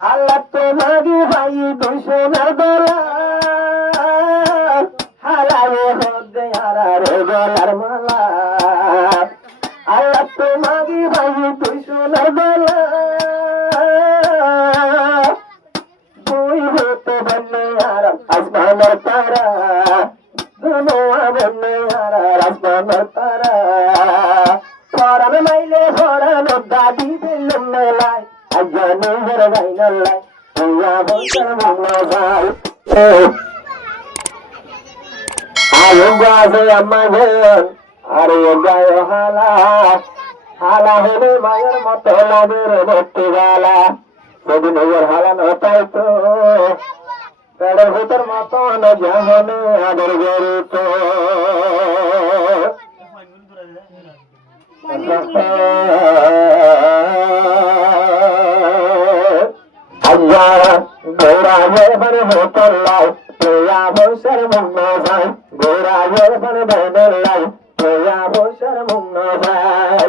আল্লাহ তোমাকে ভাই দুশোনার দোলা হালায়ে হদে আরে গলার মালা আল্লাহ তোমাকে ভাই দুশোনার দোলা দুই হতে বললে আর আসমানের তারা দুনো বললে আর আসমানের তারা পরাণ মাইলে পরানো দাদি দিলেন মেলায় আজানে ঘর বাইনাল্লাই তুইয়া বলছার মঙ্গল যাই আয়ো গাছে আমাদের আরে গায় হালা হালা হলে মায়ের মতো লাগে রে ভক্তি গালা সেদিন ওর হালা নটাই তো পেড়ের ভিতর মতন জাহানে আদর গরিত গোড়ায়ের বনে হোতল্লাই প্রিয়া বৈশার মুন্ন ভাই গোড়ায়ের বনে বদল্লাই প্রিয়া বৈশার মুন্ন ভাই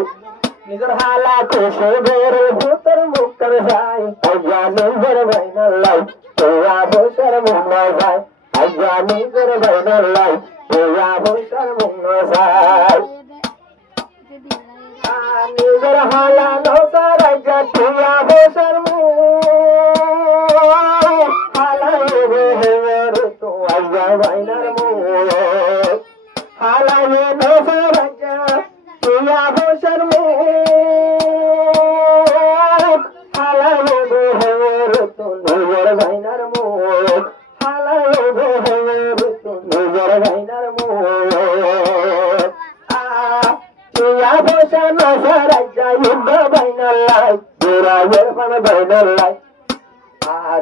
নিজের হালা খুশি বেড়ে ভূতর মুক্তর যাই আজ্ঞা নিজের বাইনাল্লাই প্রিয়া বৈশার মুন্ন ভাই আজ্ঞা নিজের বাইনাল্লাই প্রিয়া বৈশার মুন্ন ভাই নিজের হালা নৌকার আজ্ঞা প্রিয়া বৈশার বাইনার মুখ হালায়ে নজর আজ্ঞা তুইয়া বসার মুখ হালায়ে বেহের তো নজর বাইনার মুখ হালায়ে বেহের তো নজর বাইনার মুখ তুইয়া বসা নজর আজ্ঞা ইন্দ বাইনার লাই দুরায়ের পান বাইনার লাই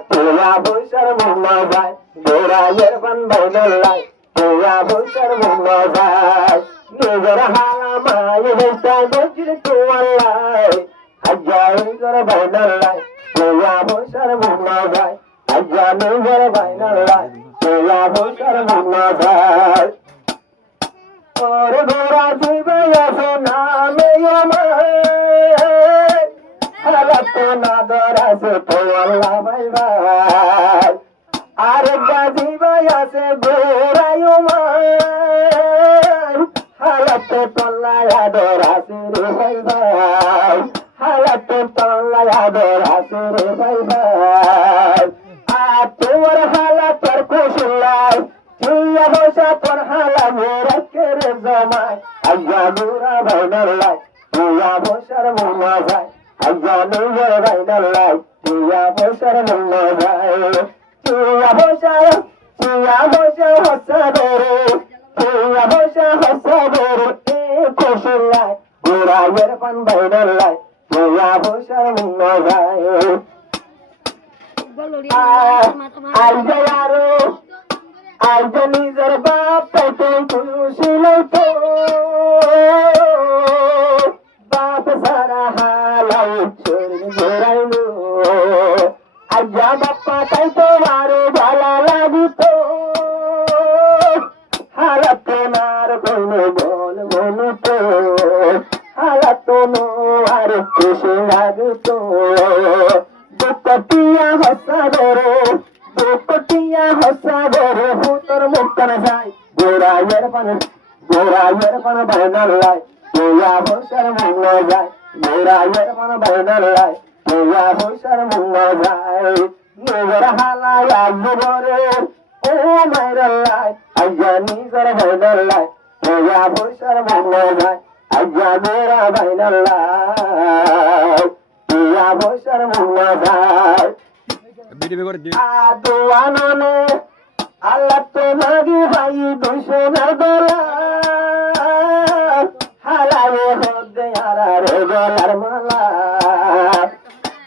তুইয়া বসার মুখ যায় গোড়ায়ের পান বাইনাল্লাই তুইয়া বসার মুখ যায় নিজের হালা মায় হেসা বসির তুয়াল্লাই আজ্ঞা নিজের বাইনাল্লাই তুইয়া বসার মুখ যায় আজ্ঞা নিজের বাইনাল্লাই তুইয়া বসার মুখ যায় ওর গোড়া তুইবে আসো নামে আমার হালা তো না দরাসে তুয়াল্লা ভাই ভাই আরে গাজি ভাই আছে গোড়ায়ু মার হালাত তল্লায় আদর আছে রে ভাই ভাই হালাত তল্লায় আদর আছে রে ভাই ভাই আর তোর হালা তোর কুশলাই তুইয়া বসা তোর হালা মেরাকে রে জমায় আজ্ঞা গোড়া ভাইনাল্লাই তুইয়া বসার মুনা যায় আজ্ঞা নিজের ভাইনাল্লাই তুইয়া বসার মুনা যায় তুইয়া বসা হসা ধরে তুইয়া বসা হসা ধরে এ কুশলাই গোড়ায়ের পান বাইনাল্লাই তুইয়া বসার মুনা যায় আজ আরো আজ নিজের বাপ পেটে খুশিলাই তো বাপ সারা হালাই ছড়ি ঘোরাইলো আজ্ঞা বাপ্পা তাই তো আরো ভালো লাগিত হালাত নার কোনো বল মনিত হালাত নো আর খুশি লাগিত দুকটিয়া হসা ধরে দুকটিয়া হসা ধরে ভূতর মুক্তর যায় গোড়ায়ের পান বাইনাল্লাই তুইয়া বসার মুন্ন যায় গোড়ায়ের পান বাইনাল্লাই তুইয়া বসার মুন্ন যায় নিজের হালায় আজরে ও মাইরাল্লাই আজ্ঞা নিজের বাইনাল্লাই তুইয়া বসার মুন্ন যায় আজ্ঞা গোড়া বাইনাল্লাই তুইয়া বসার মুন্ন যায় আদোয়াননে আল্লাহ তোমাকে ভাই দুশোনার দোলা হালায়ে হদে আরে গলার মালা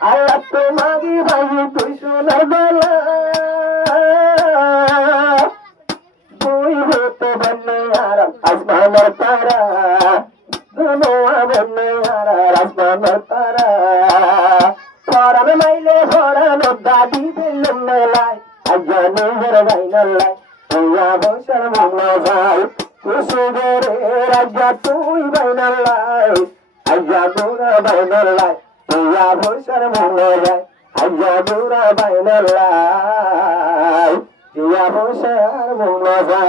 আল্লাহ তোমাকে ভাই দুশোনার দোলা দুই হতে বললে আর আসমানের তারা দুনো বললে আর আসমানের তারা পরাণ মাইলে পরানো দাদি দিলেন মেলায় আজ্ঞা নিজের বাইনাল্লাই তুইয়া বসার মঙ্গল যাই কুসুমের আজ্ঞা তুই বাইনাল্লাই আজ্ঞা গোড়া বাইনাল্লাই তুইয়া বসার মঙ্গল যায় আইয়া বুড়া বাইনাল্লাই দিয়া বসার মজা